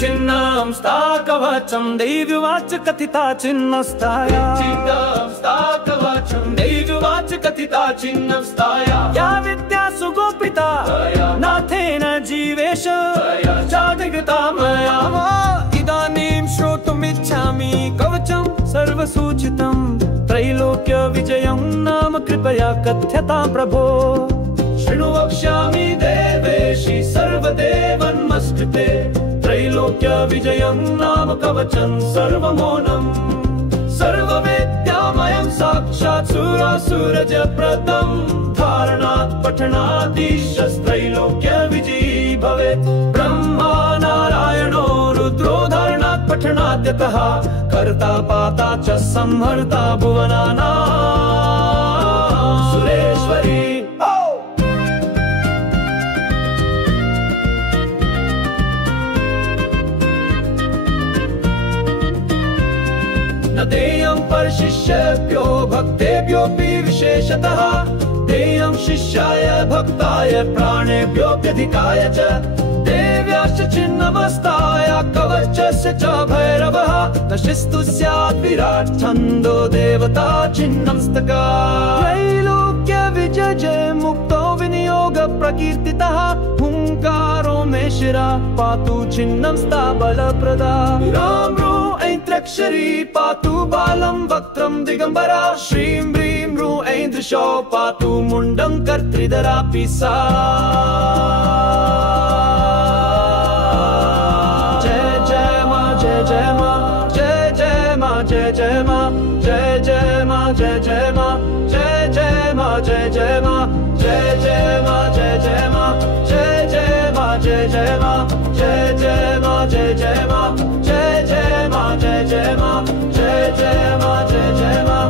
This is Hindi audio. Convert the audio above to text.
चिन्नं स्था कवचं दैव्यवाच कथिता चिन्नं स्थाया चिन्नं स्था कवचं दैव्यवाच कथिता चिन्नं स्थाया या विद्या सुगोपिता नाथेन जीवेश चाधिगता मया इदानीं श्रोतुमिच्छामि कवचं सर्वसूचितं त्रैलोक्य विजयं नाम कृपया कथ्यतां प्रभो शृणु वक्ष्यामि देवेशि सर्वदेवन्मस्कृते त्रैलोक्य विजयं नाम कवचं सर्वमौनं सर्ववेद्यामयं साक्षात् सुरासुरजप्रदं धारणात् पठनादीशस्त्रैलोक्य विजयी भवेत् ब्रह्मा नारायणो रुद्रो धारणात् पठनाद्यतः कर्ता पाता च संहर्ता भुवनानां सुरेश्वरी न देयं परशिष्येभ्यो भक्तेभ्योऽपि विशेषतः देयं शिष्याय भक्ताय प्राणेभ्योऽप्यधिकाय च देव्याश्च छिन्नमस्ताय कवचस्य च भैरवः न शिस्तु स्यात् विराट् छन्दो देवता छिन्नमस्तका त्रैलोक्य विजय मुक्तो विनियोग प्रकीर्तितः हुंकारो मे शिरा पातु छिन्नमस्ता बलप्रदा रामो ऐन्द्रक्षरी पातु बालं वक्त्रं दिगंबरा श्रीं ह्रीं ह्रू ऐन्द्रशो पातु मुंडं कर्त्रिधरापि सा जय जय मां जय जय मां जय जय मां जय जय मां जय जय मां जय जय मां जय जय मां जय जय मां जय जय मां जय जय मां जय जय मां जय जय मां जय जय मां जय जय मां जय जय मां जय जय मां जय जय मां जय जय मां